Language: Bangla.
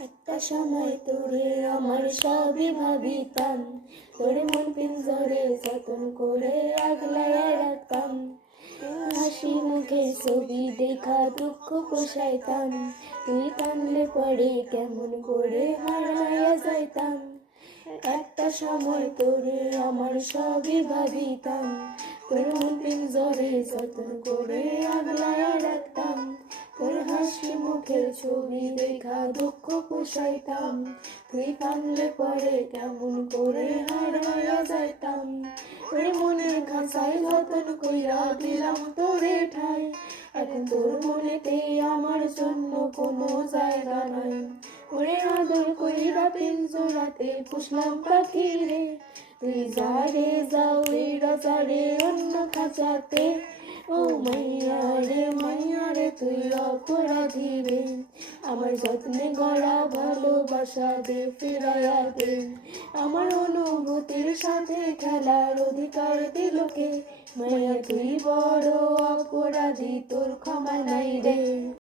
একটা সময় তোরে আমার সবই ভাবিতাম, তোরে মন পিঞ্জরে যতন করে আগলায় রাখতাম। হাসি মুখে ছবি দেখা দুঃখ পোষাইতাম, তুই কানলে পরে কেমন করে হারাইয়া যাইতাম। একটা সময় তোরে আমার সবই ভাবিতাম, তোর মন পিঞ্জরে যতন করে আগলায় রাখতাম। তোর হাসি মুখের ছবি দেখা দুঃখ পোষাইতাম, তুই কানলে পরে কেমন করে হারাইয়া যাইতাম। ওরে মনের খাঁচায় যতন কইরা দিলাম তোরে ঠাই, এখন তোর মনেতে আমার জন্য কোনো জায়গা নাই। ওরে আদর কইরা পিঞ্জরাতে পুষলাম পাখি রে, তুই যা রে যা উইরা যা রে অন্য খাঁচাতে। ও মাইয়া রে তুই অপরাধী রে, আমার যত্নে গড়া ভালোবাসা দে ফিরাইয়া দে। আমার অনুভূতির সাথে খেলার অধিকার দিল কে, মাইয়া তুই বড় অপরাধী, তোর ক্ষমা নাই রে।